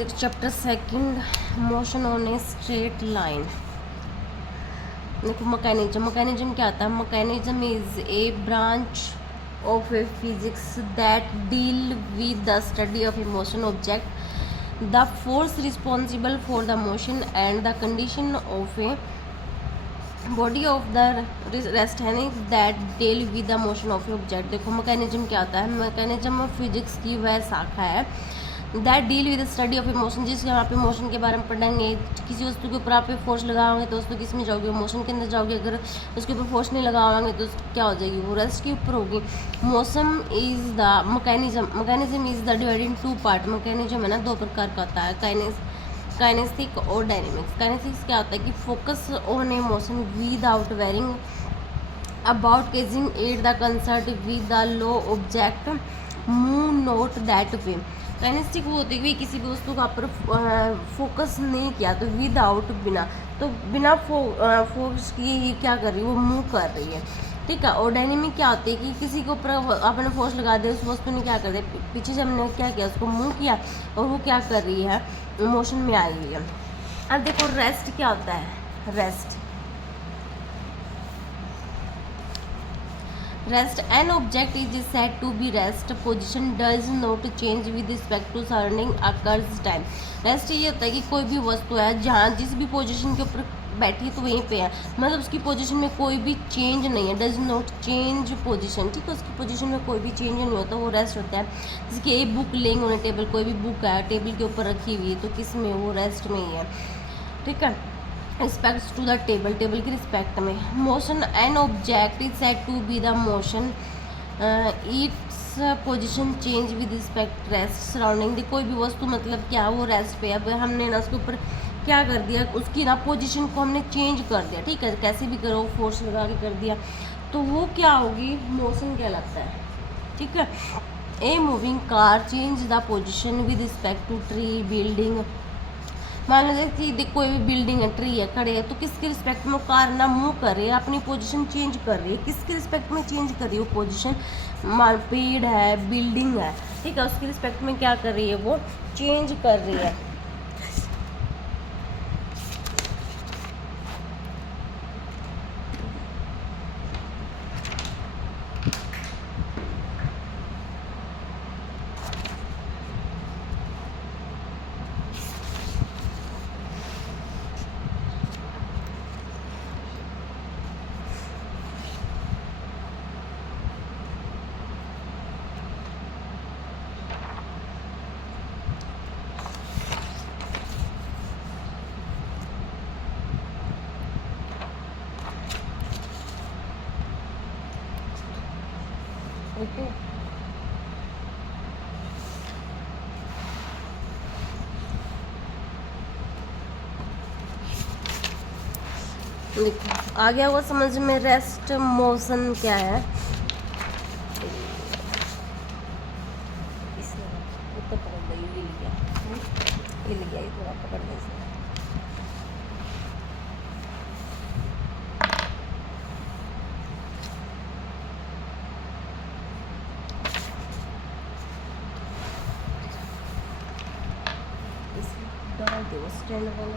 देखो chapter second, motion on a straight line. देखो mechanism क्या आता है? Mechanism is a branch of a physics that deal with the study of a motion object, the force responsible for the motion and the condition of a body of the rest है that deal with the motion of a object. देखो mechanism क्या होता है? Mechanism of physics की वह शाखा है that deal with study of a motion, जिसके यहाँ पे मोशन के बारे में पढ़ेंगे। किसी वस्तु के ऊपर आप पे फोर्स लगाओगे तो वस्तु किस में जाओगे? मोशन के अंदर जाओगे। अगर उसके ऊपर फोर्स नहीं लगाओगे तो क्या हो जाएगी? वो रेस्ट के ऊपर होगी। Motion is the mechanism is the divided in two part. Mechanism है ना दो प्रकार का होता है, काइनेस्टिक और डायनेमिक्स। काइनेस्टिक्स क्या होता है कि focus on a motion without worrying about causing at the concert with the low object move note that way. Kinetic वो होती है कि किसी भी वस्तु का पर फोकस नहीं किया तो विदाउट बिना फोर्स किए ही क्या कर रही है? वो मूव कर रही है, ठीक है। और डायनेमिक क्या होती है कि किसी के ऊपर आपने फोर्स लगा दिया, उस वस्तु ने क्या कर दिया? पीछे से हमने क्या किया? उसको मूव किया और वो क्या कर रही है? मोशन में आई हुई है। अब देखो रेस्ट क्या होता है? Rest an object is said to be rest position does not change with respect to surrounding occurs time. Rest ये होता है कि कोई भी वस्तु है जहाँ जिस भी पोजीशन के ऊपर बैठी है तो वहीं पे है, मतलब उसकी पोजीशन में कोई भी चेंज नहीं है। डज नॉट चेंज पोजीशन, ठीक है। उसकी पोजीशन में कोई भी चेंज नहीं होता, वो रेस्ट होता है। जैसे कि एक बुक लेंगे ऑन टेबल, कोई भी बुक है टेबल के ऊपर रखी हुई है तो किस में? वो रेस्ट में ही है, ठीक है। रिस्पेक्ट टू द टेबल की रिस्पेक्ट में। Motion an object is said to be the motion its position change with respect rest surrounding the. कोई भी वस्तु मतलब क्या? वो रेस्ट पे। अब हमने ना उसके ऊपर क्या कर दिया? उसकी ना पोजीशन को हमने चेंज कर दिया, ठीक है। कैसे भी करो, फोर्स लगा के कर दिया तो वो क्या होगी? मोशन कहलाता है, ठीक है। A moving car change the position with respect to tree building. मान लो कि कोई भी बिल्डिंग है, ट्री है, खड़े है, तो किसके रिस्पेक्ट में कार ना मूव कर रही है, अपनी पोजीशन चेंज कर रही है। किसके रिस्पेक्ट में चेंज कर रही है वो पोजीशन? पेड़ है, बिल्डिंग है, ठीक है, उसके रिस्पेक्ट में क्या कर रही है? वो चेंज कर रही है। देखो आ गया वो समझ में? रेस्ट मोशन क्या है? थोड़ा पकड़ दे। डाल दे वो स्टैंड वाला।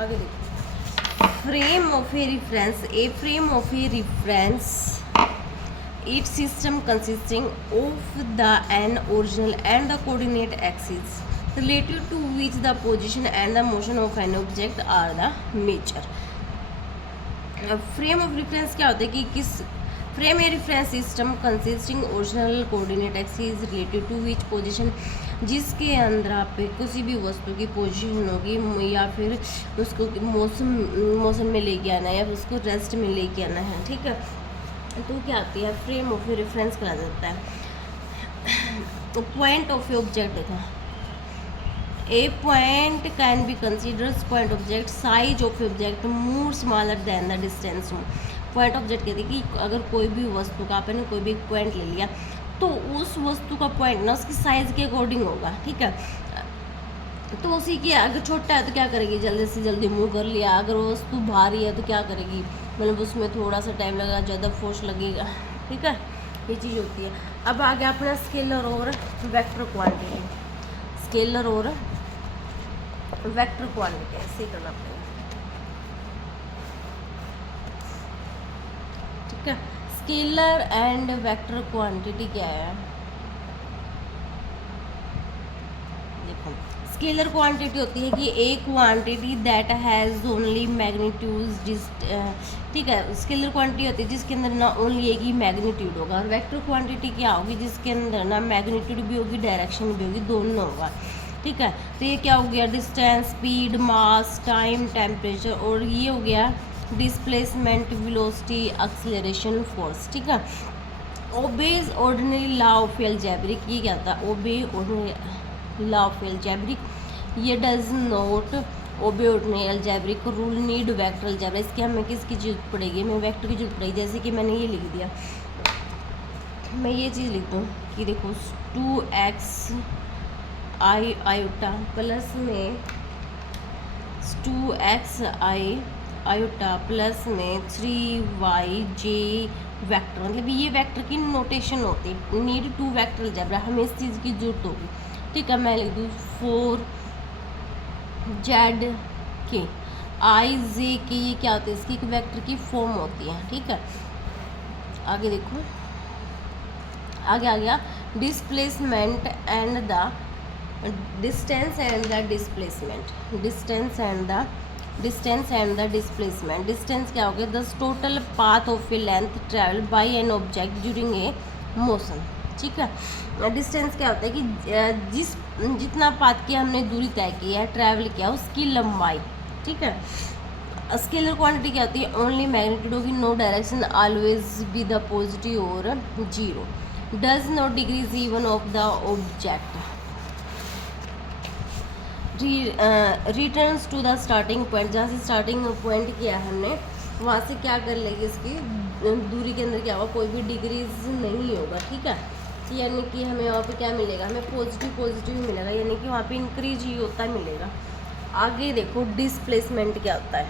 आगे देखो, frame of a reference each system consisting of the an original and the coordinate axis relative to which the position and the motion of an object are the measure। Frame of reference क्या होता है कि किस frame a reference system consisting original coordinate axis relative to which position, जिसके अंदर आप पे किसी भी वस्तु की पोजीशन होगी या फिर उसको मौसम में लेके आना है या फिर उसको रेस्ट में लेके आना है, ठीक है। तो क्या आती है? फ्रेम ऑफ रेफरेंस कहा जाता है। पॉइंट ऑफ ए ऑब्जेक्ट देखो, a point can be considered point object size of object more smaller than the distance. Point object कहते हैं कि अगर कोई भी वस्तु का आपने कोई भी एक पॉइंट ले लिया तो उस वस्तु का पॉइंट ना उसकी साइज़ के अकॉर्डिंग होगा, ठीक है। तो उसी की अगर छोटा है तो क्या करेगी, जल्दी से जल्दी मूव कर लिया। अगर वो वस्तु भारी है तो क्या करेगी, मतलब उसमें थोड़ा सा टाइम लगेगा, ज़्यादा फोर्स लगेगा, ठीक है। ये चीज़ होती है। अब आ गया अपना स्केलर और वेक्टर क्वांटिटी। स्केलर और वेक्टर क्वांटिटी ऐसे करना पड़ेगा, ठीक है। स्केलर एंड वेक्टर क्वांटिटी क्या है, देखो स्केलर क्वांटिटी होती है कि ए quantity that has only magnitude, ठीक है। स्केलर क्वांटिटी होती है जिसके अंदर ना ओनली एक ही मैग्नीट्यूड होगा। और वेक्टर क्वांटिटी क्या होगी, जिसके अंदर ना मैग्नीट्यूड भी होगी, डायरेक्शन भी होगी, दोनों होगा, ठीक है। तो ये क्या हो गया, डिस्टेंस, स्पीड, मास, टाइम, टेम्परेचर, और ये हो गया डिस्प्लेसमेंट, वेलोसिटी, एक्सेलरेशन, फोर्स, ठीक है। Obeys ordinary law of algebraic, ये क्या था, ओबे ऑर्डिनरी लॉ ऑफ अलजेब्रिक, ये does not obey ordinary algebraic rule, need vector algebraic. इसके हमें किसकी जरूरत पड़ेगी, हमें वेक्टर की जरूरत पड़ेगी। जैसे कि मैंने ये लिख दिया, मैं ये चीज़ लिख दूँ कि देखो 2x आई आयोटा प्लस में 2x आई आयोटा प्लस में 3yj वेक्टर, मतलब ये वेक्टर की नोटेशन होती है। नीड टू वेक्टर अलजेब्रा, हमें इस चीज़ की जरूरत होगी, ठीक है। मैं लिख दूँ 4z के i j के, ये क्या होती है, इसकी एक वेक्टर की फॉर्म होती है, ठीक है। आगे देखो, आगे आ गया displacement and the distance and the displacement, distance and the displacement. Distance क्या हो गया, the total path of A length travel by an object during a motion, ठीक है। डिस्टेंस क्या होता है कि जितना पाथ की हमने दूरी तय की है, ट्रैवल किया, उसकी लंबाई, ठीक है। स्केलर क्वांटिटी क्या होती है, ओनली मैग्नीट्यूड होगी, no direction, always be the positive और zero, does not decrease even of the object, returns to the starting point, जहाँ से स्टार्टिंग पॉइंट किया हमने वहाँ से क्या कर लेगी, इसकी दूरी के अंदर क्या होगा, कोई भी डिक्रीज नहीं होगा, ठीक है। यानी कि हमें वहाँ पे क्या मिलेगा, हमें पॉजिटिव ही मिलेगा, यानी कि वहाँ पे इंक्रीज ही होता मिलेगा। आगे देखो डिस्प्लेसमेंट क्या होता है,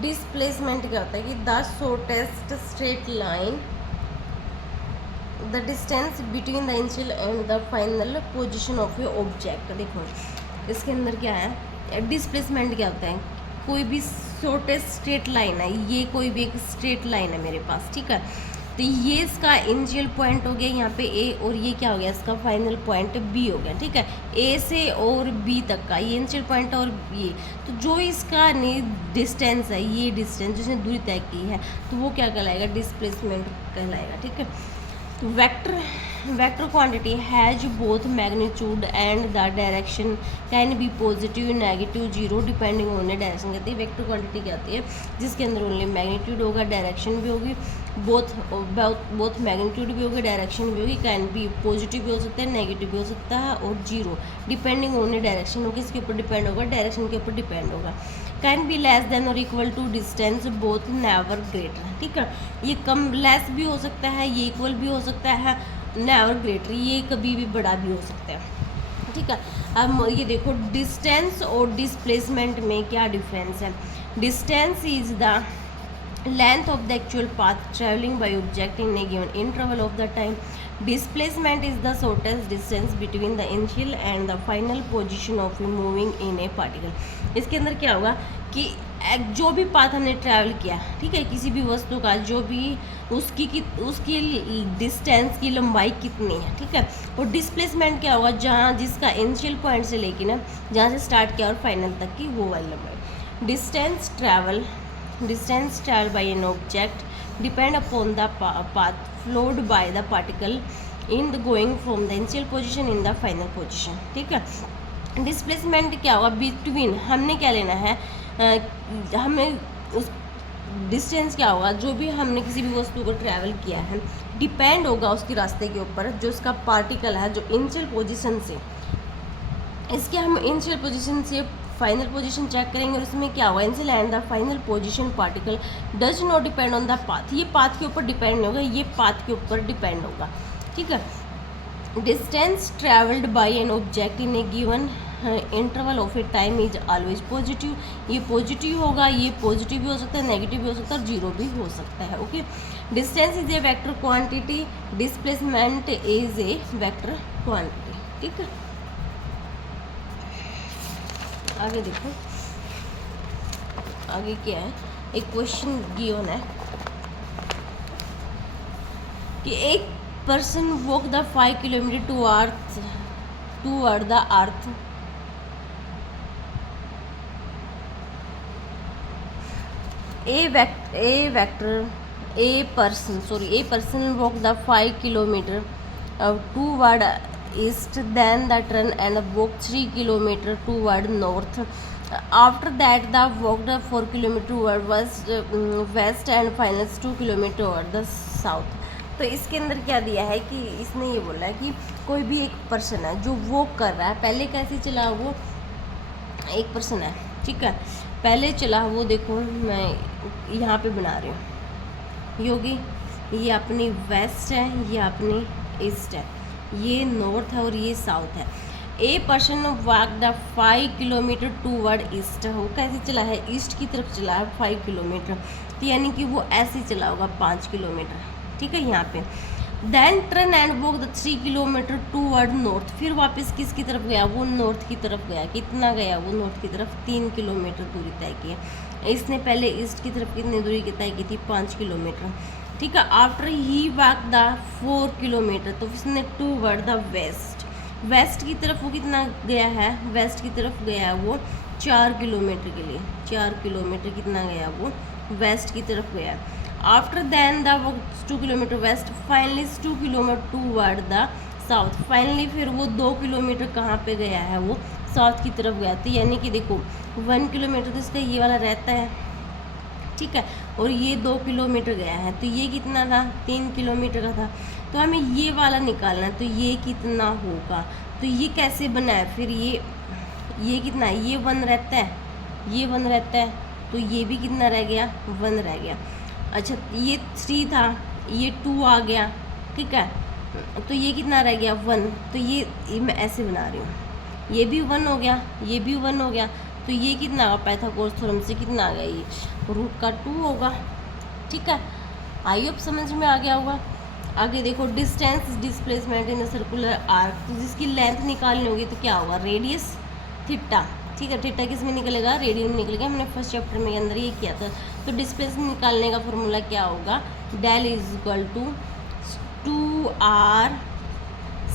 डिस्प्लेसमेंट क्या होता है कि the shortest straight line, the distance between the initial and the final position of a object. देखो इसके अंदर क्या है, डिस्प्लेसमेंट क्या होता है, कोई भी शॉर्टेस्ट स्ट्रेट लाइन है, ये कोई भी एक स्ट्रेट लाइन है मेरे पास, ठीक है। तो ये इसका इनिशियल पॉइंट हो गया यहाँ पे ए, और ये क्या हो गया, इसका फाइनल पॉइंट बी हो गया, ठीक है। ए से और बी तक का ये इनिशियल पॉइंट और ये, तो जो इसका डिस्टेंस है, ये डिस्टेंस जिसने दूरी तय की है, तो वो क्या कहलाएगा, डिस्प्लेसमेंट कहलाएगा, ठीक है। तो vector quantity has both magnitude and the direction, can be positive, negative, zero, depending on the direction. कहते हैं वेक्टर क्वांटिटी क्या होती है, जिसके अंदर ओनली मैग्नीट्यूड होगा, डायरेक्शन भी होगी, बोथ मैग्नीट्यूड भी होगी, डायरेक्शन भी होगी, कैन बी पॉजिटिव भी हो सकता है, नेगेटिव भी हो सकता है, और zero, depending on the direction हो, किसके ऊपर डिपेंड होगा, डायरेक्शन के ऊपर डिपेंड होगा। कैन बी लेस देन और equal to distance, both never greater, ठीक है। ये कम लेस भी हो सकता है, ये इक्वल भी हो सकता है, नेवर ग्रेटर ये कभी भी बड़ा भी हो सकता है, ठीक है। अब ये देखो डिस्टेंस और डिस्प्लेसमेंट में क्या डिफरेंस है। Distance is the length of the actual path traveling by object in a given interval of the time. Displacement is the shortest distance between the initial and the final position of a moving in a particle. इसके अंदर क्या होगा कि जो भी path हमने travel किया, ठीक है, किसी भी वस्तु का जो भी उसकी डिस्टेंस की लंबाई कितनी है, ठीक है। और डिस्प्लेसमेंट क्या होगा, जहाँ जिसका इनिशियल पॉइंट से लेके ना जहाँ से स्टार्ट किया और फाइनल तक की वो वाली लंबाई। Distance travel by an object depend upon the path followed by the particle in the going from the initial position in the final position, ठीक है। डिस्प्लेसमेंट क्या होगा, बिटवीन, हमने क्या लेना है, हमें उस डिस्टेंस क्या होगा, जो भी हमने किसी भी वस्तु को ट्रैवल किया है, डिपेंड होगा उसके रास्ते के ऊपर, जो उसका पार्टिकल है, जो इनिशियल पोजीशन से इसके हम इनिशियल पोजीशन से फाइनल पोजीशन चेक करेंगे और इसमें क्या होगा, initial and the final position particle does not depend on the path. ये पाथ के ऊपर डिपेंड नहीं होगा, ये पाथ के ऊपर डिपेंड होगा, ठीक है। Distance travelled by an object in A given interval of a time is always positive. ये पॉजिटिव होगा, ये पॉजिटिव भी हो सकता है, नेगेटिव भी हो सकता है और जीरो भी हो सकता है, okay. Distance is a vector quantity, displacement is a vector quantity, ठीक है। आगे देखो, आगे क्या है, एक क्वेश्चन गिवन है कि एक person walk the 5 kilometre toward the earth. A person walk the 5 kilometer toward east, then the turn and walk 3 kilometer toward north. After that, the walked 4 kilometer toward west and finally 2 kilometer toward the south. तो इसके अंदर क्या दिया है कि इसने ये बोला है कि कोई भी एक पर्सन है जो वॉक कर रहा है, पहले कैसे चला, वो एक पर्सन है, ठीक है, पहले चला वो, देखो मैं यहाँ पे बना रही हूँ योगी, ये अपनी वेस्ट है, ये अपनी ईस्ट है, ये नॉर्थ है और ये साउथ है। A person walk the 5 kilometre toward east, वो कैसे चला है, ईस्ट की तरफ चला है 5 किलोमीटर, तो यानी कि वो ऐसे चला होगा 5 किलोमीटर, ठीक है, यहाँ पे। Then turn and walk the 3 kilometre toward north, फिर वापस किसकी तरफ गया, वो नॉर्थ की तरफ गया। कितना गया वो नॉर्थ की तरफ, 3 किलोमीटर दूरी तय की। इसने पहले ईस्ट की तरफ कितनी दूरी की तय की थी, 5 किलोमीटर, ठीक है। After he walk the 4 kilometre, तो इसने टूवर्ड द वेस्ट, वेस्ट की तरफ वो कितना गया है, वेस्ट की तरफ गया है वो 4 किलोमीटर के लिए, 4 किलोमीटर कितना गया वो वेस्ट की तरफ गया। After then the 2 kilometre west, finally 2 kilometre toward the south, finally फिर वो 2 किलोमीटर कहाँ पे गया है, वो साउथ की तरफ गया। तो यानी कि देखो 1 किलोमीटर तो इसका ये वाला रहता है, ठीक है, और ये 2 किलोमीटर गया है, तो ये कितना था, 3 किलोमीटर का था। तो हमें ये वाला निकालना है, तो ये कितना होगा, तो ये कैसे बना है, फिर ये कितना है, ये 1 रहता है, ये 1 रहता है, तो ये भी कितना रह गया, 1 रह गया। अच्छा ये 3 था, ये 2 आ गया, ठीक है, तो ये कितना रह गया 1, तो ये मैं ऐसे बना रही हूँ, ये भी 1 हो गया, ये भी 1 हो गया, तो ये कितना आ पाइथागोरस थ्योरम से कितना आ गया, ये रूट का 2 होगा, ठीक है। आई होप समझ में आ गया होगा। आगे देखो, distance displacement in the circular arc, तो जिसकी लेंथ निकालनी होगी तो क्या होगा, रेडियस थीटा, ठीक है, थीटा किस में निकलेगा, रेडियन में निकलेगा, हमने फर्स्ट चैप्टर में अंदर ये किया था। तो डिस्प्लेसमेंट निकालने का फॉर्मूला क्या होगा, del is equal to 2r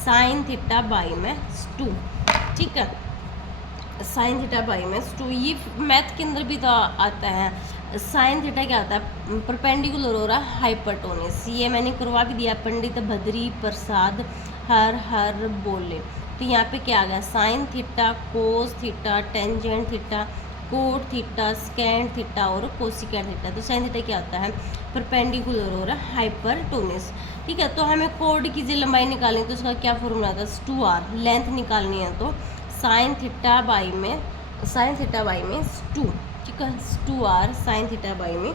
sine theta by में 2, ठीक है, साइन थीटा बाई में 2। ये मैथ के अंदर भी तो आता है, साइन थीटा क्या आता है, परपेंडिकुलर हो रहा है हाइपरटोनिस, ये मैंने करवा भी दिया, पंडित बद्री प्रसाद हर बोले। तो यहाँ पे क्या आ गया, sine theta, cos theta, tangent theta, cot theta, scanned theta और कोसिकेंड थीटा। तो साइन थीटा क्या होता है, परपेंडिकुलर हो रहा है हाइपरटोनिस, ठीक है। तो हमें कोड की जो लंबाई निकालनी है तो उसका क्या फॉर्मूला था, 2r, लेंथ निकालनी है तो साइन थीटा बाई में 2, ठीक है, 2r साइन थीटा बाई में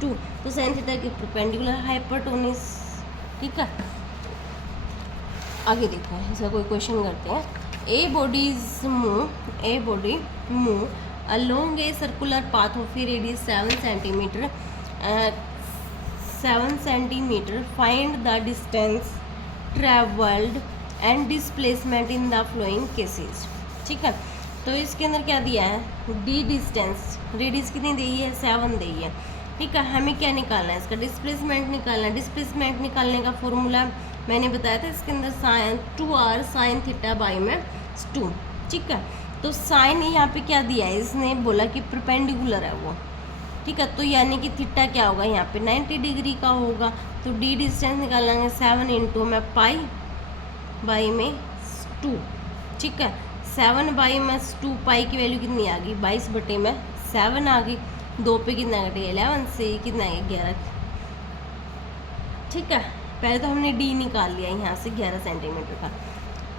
2। तो साइन थीटा की परपेंडिकुलर हाइपरटोनिस, ठीक है। आगे देखते हैं, इसका कोई क्वेश्चन करते हैं। A body move along a circular path of A radius 7 centimetre, find the distance travelled and displacement in the flowing cases, ठीक है। तो इसके अंदर क्या दिया है, डी डिस्टेंस, रेडियस कितनी दी है, 7 दी है, ठीक है। हमें क्या निकालना है, इसका डिस्प्लेसमेंट निकालना है। डिस्प्लेसमेंट निकालने का फॉर्मूला मैंने बताया था, इसके अंदर sign 2r sine theta by में 2, ठीक है। तो साइन यहाँ पे क्या दिया है, इसने बोला कि परपेंडिकुलर है वो, ठीक है, तो यानी कि थीटा क्या होगा, यहाँ पे 90 डिग्री का होगा। तो डी डिस्टेंस निकालेंगे 7 इंटू में पाई बाई में 2, ठीक है, 7 बाई में 2, पाई की वैल्यू कितनी आ गई, 22/7 आ गई, 2 पे कितना घटे 11 से कितना है 11, ठीक है। पहले तो हमने डी निकाल लिया यहाँ से 11 सेंटीमीटर का।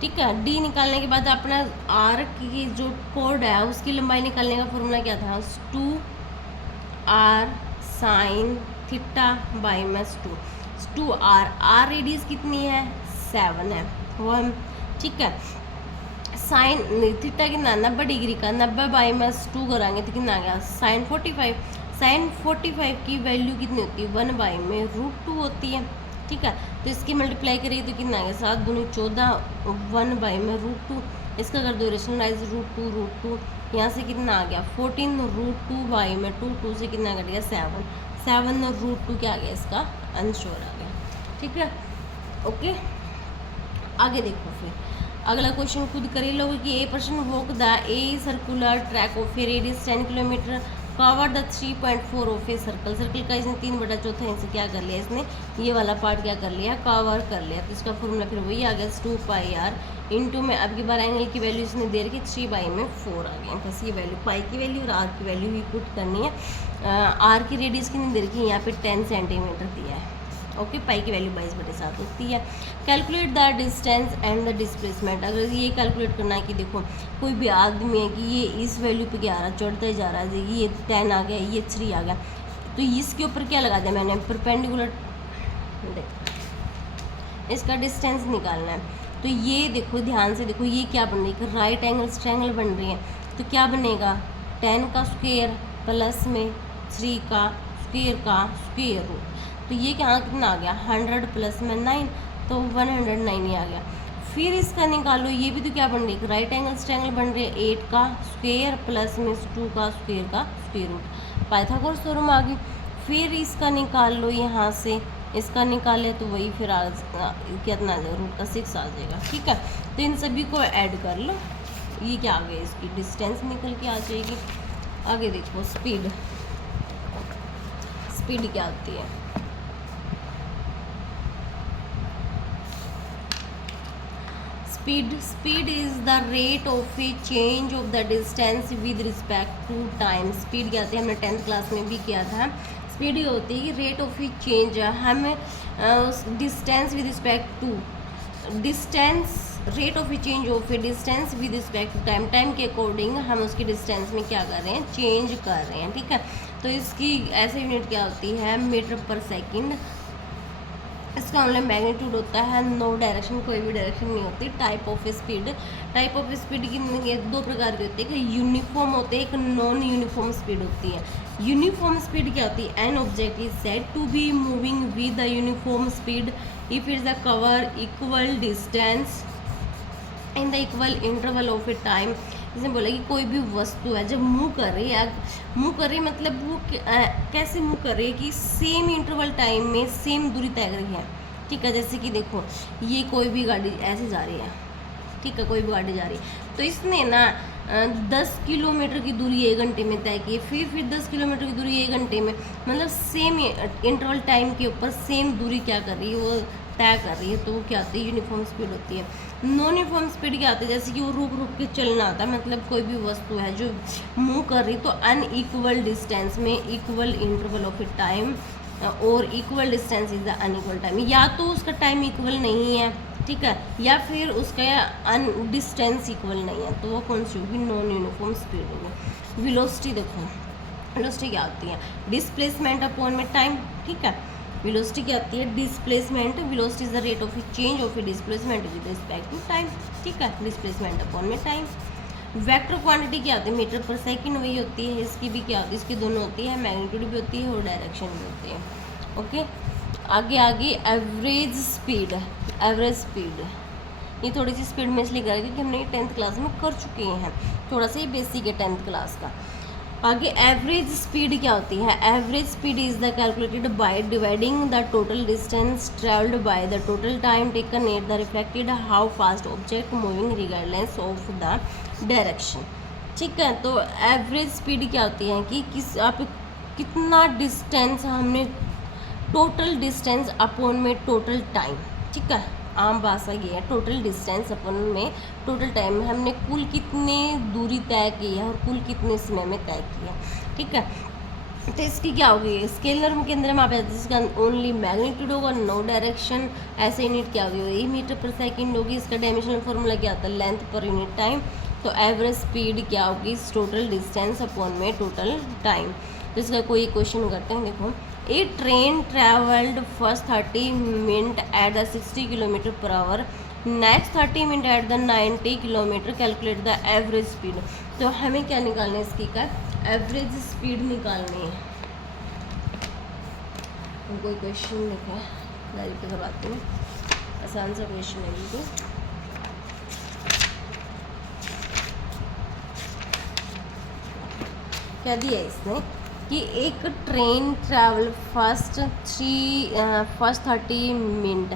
ठीक है। डी निकालने के बाद अपना आर की जो कोड है उसकी लंबाई निकालने का फॉर्मूला क्या था, 2r sine theta by minus 2r radius कितनी है 7 है वो हम, ठीक है। साइन थीटा कितना 90 डिग्री का, 90 बाई माइनस 2 कराएंगे तो कितना आ गया साइन 45। साइन 45 की वैल्यू कितनी होती है 1 बाई में √2 होती है, ठीक है। तो इसकी मल्टीप्लाई करिए तो कितना आ गया 7 दूनी 14, 1 बाई में √2, इसका कर दो रेशनलाइज √2 यहाँ से कितना आ गया 14 √2 बाई में 2 से कितना कट गया 7 √2 क्या आ गया इसका आंसर आ गया, ठीक है। ओके आगे देखो फिर अगला क्वेश्चन खुद कर ही लोगे कि a person walk the a circular track of A radius 10 kilometre cover the 3.4 of a circle. Circle का इसने 3/4 हिस्सा क्या कर लिया, इसने ये वाला पार्ट क्या कर लिया कवर कर लिया। तो इसका फॉर्मूला फिर वही आ गया 2πr इंटू में अब की बार एंगल की वैल्यू इसने दे रखी 3/4 आ गया। कैसी ये वैल्यू पाई की वैल्यू और आर की वैल्यू ही पुट करनी है। आर की रेडियस कितनी दे रखी है यहाँ पे 10 सेंटीमीटर दिया है, ओके। पाई की वैल्यू 22/7 होती है। Calculate the distance and the displacement. अगर ये कैलकुलेट करना है कि देखो कोई भी आदमी है कि ये इस वैल्यू पे क्या आ रहा है चढ़ता ही जा रहा है, ये 10 आ गया ये 3 आ गया, तो इसके ऊपर क्या लगा दिया मैंने परपेंडिकुलर, इसका डिस्टेंस निकालना है। तो ये देखो ध्यान से देखो ये क्या बन रही है राइट एंगल ट्रायंगल बन रही है, तो क्या बनेगा 10 का स्क्वायर प्लस में 3 का स्क्वायर रूट, तो ये क्या कितना आ गया 100 प्लस में 9 तो 109 ही आ गया। फिर इसका निकालो ये भी तो क्या बन रही है राइट एंगल ट्रायंगल बन रही है 8 का स्क्वायर प्लस में 2 का स्क्वायर रूट, पाइथागोरस थ्योरम आ गई। फिर इसका निकाल लो यहाँ से, इसका निकाले तो वही फिर कितना आ जाएगा रूट का 6 आ जाएगा, ठीक है। तो इन सभी को ऐड कर लो, ये क्या आ गया इसकी डिस्टेंस निकल के आ जाएगी। आगे देखो स्पीड क्या होती है, speed is the rate of a change of the distance with respect to time. Speed क्या होती है हमने 10th क्लास में भी किया था। स्पीड ये होती है कि रेट ऑफ ए चेंज हमें distance with respect to distance, rate of a change of a distance with respect to time, time के अकॉर्डिंग हम उसकी डिस्टेंस में क्या कर रहे हैं चेंज कर रहे हैं, ठीक है। तो इसकी ऐसे यूनिट क्या होती है मीटर पर सेकंड। इसका ओनली मैग्नीट्यूड होता है, नो डायरेक्शन, कोई भी डायरेक्शन नहीं होती। टाइप ऑफ स्पीड की दो प्रकार की होती है, एक यूनिफॉर्म होते हैं, एक नॉन यूनिफॉर्म स्पीड होती है। यूनिफॉर्म स्पीड क्या होती है an object is said to be moving with the uniform speed if its the cover equal distance in the equal interval of a time. इसने बोला कि कोई भी वस्तु है जब मूव कर रही है मतलब वो कैसे मूव कर रही है कि सेम इंटरवल टाइम में सेम दूरी तय कर रही है, ठीक है। जैसे कि देखो ये कोई भी गाड़ी ऐसे जा रही है, ठीक है, कोई भी गाड़ी जा रही है तो इसने ना 10 किलोमीटर की दूरी 1 घंटे में तय की, फिर 10 किलोमीटर की दूरी 1 घंटे में, मतलब सेम इंटरवल टाइम के ऊपर सेम दूरी क्या कर रही है वो तय कर रही है, तो वो क्या होती है यूनिफॉर्म स्पीड होती है। नॉन यूनिफॉर्म स्पीड क्या होती है जैसे कि वो रुक के चलना होता है, मतलब कोई भी वस्तु है जो मूव कर रही तो अनइक्वल डिस्टेंस में equal interval of a time और equal distance is the unequal time, या तो उसका टाइम इक्वल नहीं है, ठीक है, या फिर उसका डिस्टेंस इक्वल नहीं है, तो वो कौन सी होगी नॉन यूनिफॉर्म स्पीड होगी। वेलोसिटी देखो वेलोसिटी क्या होती है डिस्प्लेसमेंट अपॉन में टाइम, ठीक है। वेलोसिटी क्या होती है displacement, velocity is the rate of change of a displacement with respect to time, ठीक है, डिस्प्लेसमेंट अपॉन में टाइम। वेक्टर क्वांटिटी क्या होती है मीटर पर सेकंड, वही होती है, इसकी भी क्या होती है इसकी दोनों होती है, मैग्नीट्यूड भी होती है और डायरेक्शन भी होती है, ओके। आगे एवरेज स्पीड ये थोड़ी सी स्पीड में इसलिए करेगा कि हमने ये 10th क्लास में कर चुके हैं, थोड़ा सा ये बेसिक है 10th क्लास का। आगे एवरेज स्पीड क्या होती है, average speed is the calculated by dividing the total distance travelled by the total time taken at the reflected how fast object moving regardless of the direction, ठीक है। तो average speed क्या होती है कि आप कितना डिस्टेंस हमने टोटल डिस्टेंस अपॉन में टोटल टाइम, ठीक है, आम भाषा ये है टोटल डिस्टेंस अपन में टोटल टाइम में हमने कुल कितने दूरी तय की है और कुल कितने समय में तय की है, ठीक है। तो इसकी क्या होगी, स्केलर के अंदर हमारे पास इसका ओनली मैग्नीट्यूड होगा, नो डायरेक्शन। ऐसे यूनिट क्या होगी, वही मीटर पर सेकंड होगी। इसका डायमेंशनल फॉर्मूला क्या होता है, लेंथ पर यूनिट टाइम। तो एवरेज स्पीड क्या होगी, टोटल डिस्टेंस अपॉन में टोटल टाइम। तो इसका कोई क्वेश्चन करते हैं, देखो a train travelled first 30 minute at the 60 kilometre per hour, next 30 minute at the 90 kilometre, calculate the average speed. तो हमें क्या निकालना है, इसकी का एवरेज स्पीड निकालनी है। कोई क्वेश्चन लिखा है, डायरेक्ट करवाती हूँ, आसान सा क्वेश्चन है बिल्कुल। क्या दिया इसने कि एक ट्रेन ट्रैवल फर्स्ट 30 मिनट।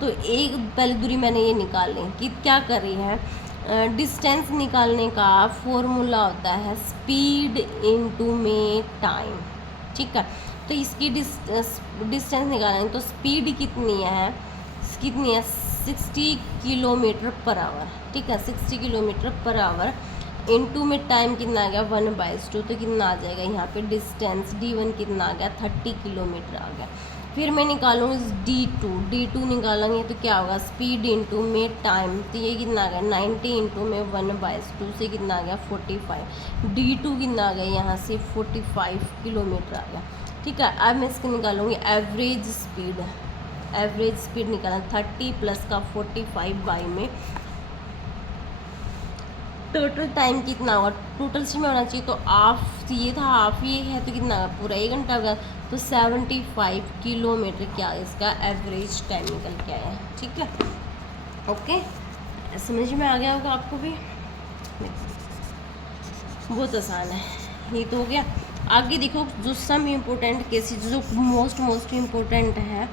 तो एक पहले दूरी मैंने ये निकाल ली कि क्या कर रही है, डिस्टेंस निकालने का फॉर्मूला होता है स्पीड इनटू में टाइम, ठीक है। तो इसकी डिस्टेंस निकालेंगे तो स्पीड कितनी है 60 किलोमीटर पर आवर, ठीक है, 60 किलोमीटर पर आवर। इनटू में टाइम कितना आ गया 1/2, तो कितना आ जाएगा यहाँ पे डिस्टेंस d1 कितना आ गया 30 किलोमीटर आ गया। फिर मैं निकालूंगी d2 निकालेंगे तो क्या होगा, स्पीड इनटू में टाइम, तो ये कितना आ गया 90 इंटू में 1/2 से कितना आ गया 45। d2 कितना आ गया यहाँ से 45 किलोमीटर आ गया, ठीक है। अब मैं इसकी निकालूंगी एवरेज स्पीड निकालना 30 प्लस का 45 बाई में टोटल टाइम कितना होगा, टोटल में होना चाहिए तो हाफ, ये था हाफ, ये है तो कितना होगा पूरा 1 घंटा होगा। तो 75 किलोमीटर क्या है इसका एवरेज टाइम निकल के आया, ठीक है। ओके, समझ में आ गया होगा आपको भी, बहुत आसान है ये तो हो गया। आगे देखो जो सम इम्पोर्टेंट केसेस जो मोस्ट इम्पोर्टेंट है,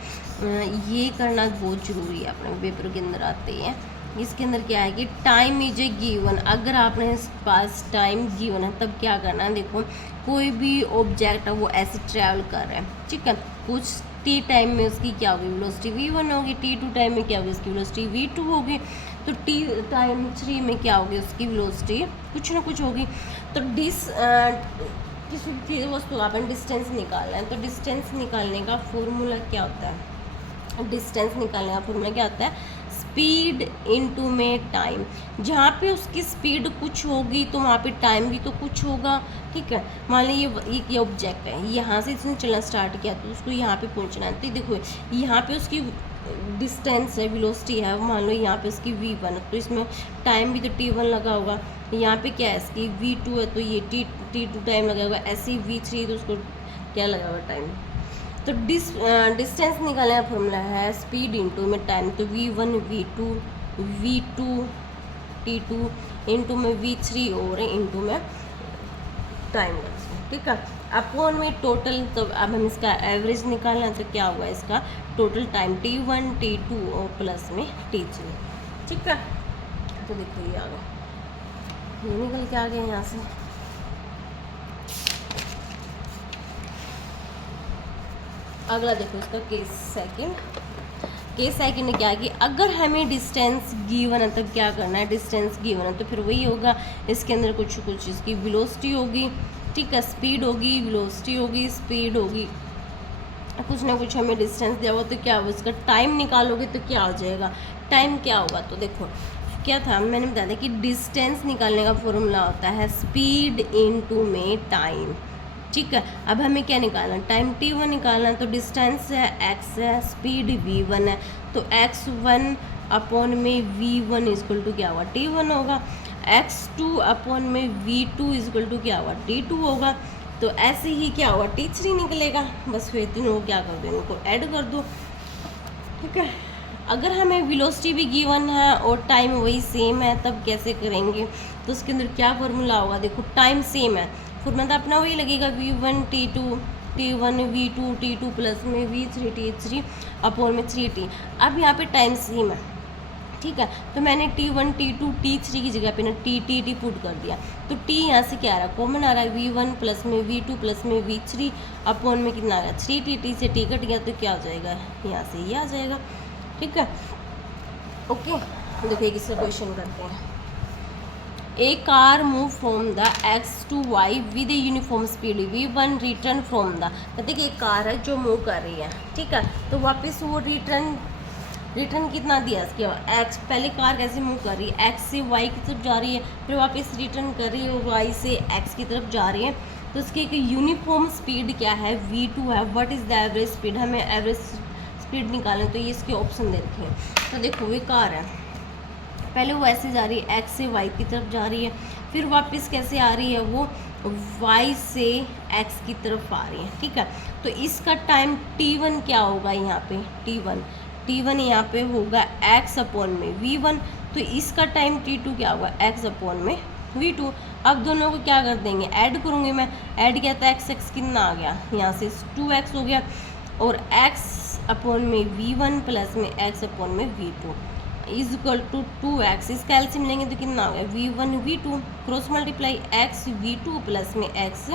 ये करना बहुत ज़रूरी है अपने पेपर के अंदर आते हैं। इसके अंदर क्या है कि टाइम इज ए गिवन, अगर आपने पास टाइम गिवन है तब क्या करना है, देखो कोई भी ऑब्जेक्ट है वो ऐसे ट्रैवल कर रहा है, ठीक है। कुछ टी टाइम में उसकी क्या होगी वेलोसिटी v1 होगी, t2 टाइम में क्या होगी उसकी वेलोसिटी v2 होगी, तो t टाइम 3 में क्या होगी उसकी वेलोसिटी कुछ ना कुछ होगी। तो किसी चीज़ वस्तु का अपन डिस्टेंस निकालना है, तो डिस्टेंस निकालने का फॉर्मूला क्या होता है, डिस्टेंस निकालने का फॉर्मूला क्या होता है, स्पीड इनटू में टाइम। जहाँ पे उसकी स्पीड कुछ होगी तो वहाँ पे टाइम भी तो कुछ होगा, ठीक है। मान लीजिए ये ऑब्जेक्ट है, यहाँ से इसने चलना स्टार्ट किया तो उसको यहाँ पे पहुँचना है, तो देखो यहाँ पे उसकी डिस्टेंस है, वेलोसिटी है, मान लो यहाँ पे उसकी v1, तो इसमें टाइम भी तो t1 लगा होगा। यहाँ पे क्या है इसकी v2 है, तो ये t2 टाइम लगा होगा। ऐसे ही v3 तो उसको क्या लगा हुआ टाइम। तो डिस्टेंस निकालने का फॉर्मूला है स्पीड इनटू में टाइम, तो v1 v2 t2 इनटू में v3 और इनटू में टाइम, ठीक है, अपॉन में टोटल। तो अब हम इसका एवरेज निकालना है तो क्या होगा इसका टोटल टाइम t1 t2 और प्लस में t3, ठीक है। तो देखो ये आ गया, ये निकल के आ गया यहाँ से। अगला देखो इसका केस सेकंड ने क्या कि अगर हमें डिस्टेंस गिवन है तब क्या करना है, डिस्टेंस गिवन है तो फिर वही होगा, इसके अंदर कुछ इसकी वेलोसिटी होगी, ठीक है, स्पीड होगी, वेलोसिटी होगी, स्पीड होगी, कुछ ना कुछ हमें डिस्टेंस दिया हुआ, तो क्या होगा इसका टाइम निकालोगे तो क्या हो जाएगा, टाइम क्या होगा। तो देखो क्या था, मैंने बताया था कि डिस्टेंस निकालने का फॉर्मूला होता है स्पीड इनटू में टाइम, ठीक है। अब हमें क्या निकालना, टाइम t1 निकालना, तो डिस्टेंस है x है, स्पीड v1 है, तो x1 अपॉन में v1 इजक्वल टू क्या होगा t1 होगा, x2 अपॉन में v2 इजक्वल टू क्या होगा t2 होगा। तो ऐसे ही क्या होगा t3 निकलेगा, बस फिर तीनों क्या कर दो, इनको ऐड कर दो, ठीक है। अगर हमें वेलोसिटी भी गिवन है और टाइम वही सेम है तब कैसे करेंगे, तो उसके अंदर क्या फॉर्मूला होगा, देखो टाइम सेम है, फॉर्मूला अपना वही लगेगा v1 t1 v2 t2 plus में v3 t3 अपॉन में 3t। अब यहाँ पे टाइम सेम है, ठीक है, तो मैंने t1 t2 t3 की जगह पे ना t पुट कर दिया, तो t यहाँ से क्या आ रहा है कॉमन आ रहा है, v1 प्लस में v2 प्लस में v3 अपॉन में कितना आ रहा है 3t से t कट गया तो क्या हो जाएगा यहाँ से ये आ जाएगा, ठीक है। ओके, देखिए किससे क्वेश्चन करते हैं। A car move from the X to Y with a uniform speed v1 return from the, कहते कि एक कार है जो मूव कर रही है, ठीक है, तो वापस वो रिटर्न कितना दिया इसके एक्स, पहले कार कैसे मूव कर रही है, एक्स से वाई की तरफ जा रही है, फिर वापस रिटर्न कर रही है और वाई से एक्स की तरफ जा रही है, तो इसकी एक यूनिफॉर्म स्पीड क्या है v2 है। What is the average speed, हमें एवरेज स्पीड निकालें तो ये इसके ऑप्शन दे रखे हैं। तो देखो ये कार है, पहले वो ऐसे जा रही है एक्स से वाई की तरफ जा रही है, फिर वापस कैसे आ रही है वो वाई से एक्स की तरफ आ रही है, ठीक है, तो इसका टाइम t1 क्या होगा यहाँ पे, t1 यहाँ पे होगा एक्स अपॉन में v1, तो इसका टाइम t2 क्या होगा एक्स अपॉन में v2। अब दोनों को क्या कर देंगे, ऐड करूँगी मैं, ऐड किया था एक्स कितना आ गया यहाँ से 2x हो गया, और x अपॉन में v1 प्लस में x अपॉन में v2 is equal to 2x, इसका एलसीएम लेंगे तो कितना हो गया v1 v2 cross multiply x v2 plus में x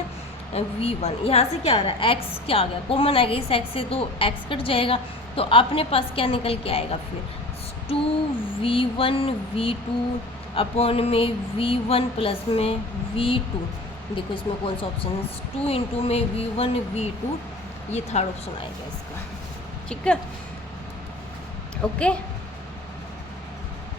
v1। यहाँ से क्या आ रहा है x क्या आ गया, कॉमन आ गया इस x से, तो x कट जाएगा, तो अपने पास क्या निकल के आएगा फिर 2v1 v2 अपॉन में v1 प्लस में v2। देखो इसमें कौन सा ऑप्शन है, 2 इंटू में v1 v2, ये थर्ड ऑप्शन आएगा इसका, ठीक है, ओके।